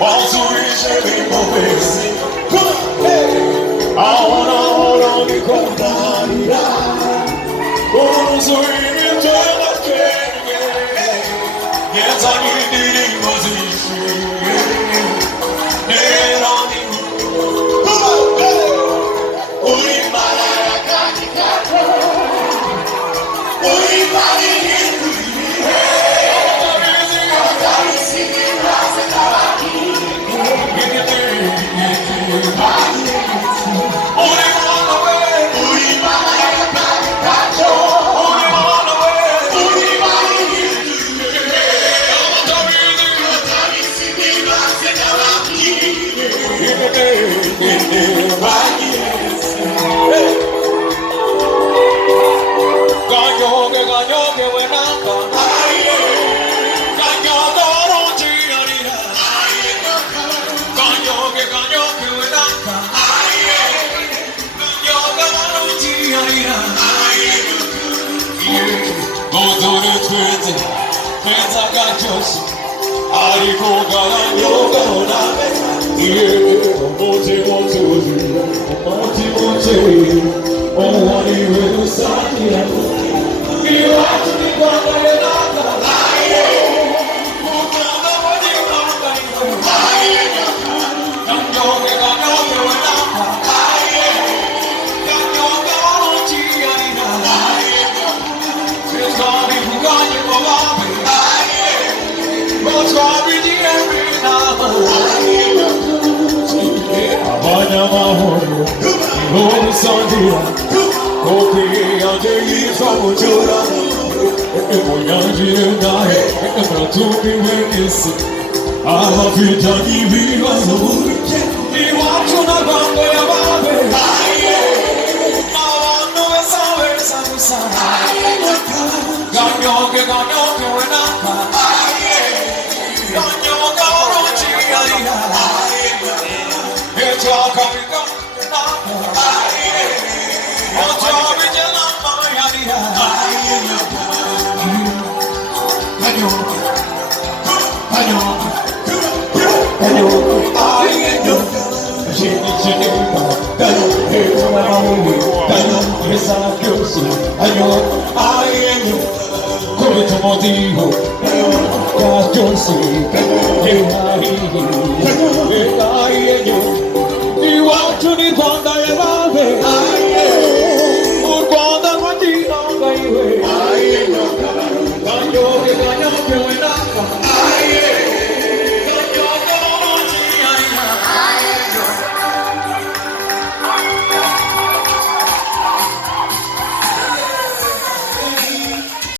Also usually always. Come on, hey. I wanna hold on to Kodaira. Also in your turn of yes, I need it was issue. Never on the come on, hey. Uri Malaya Kakikato. Uri Malaya. Friends, I got just I go down yoga yeah, Monte, oh, what you will start here. You have to be one way or another. You want to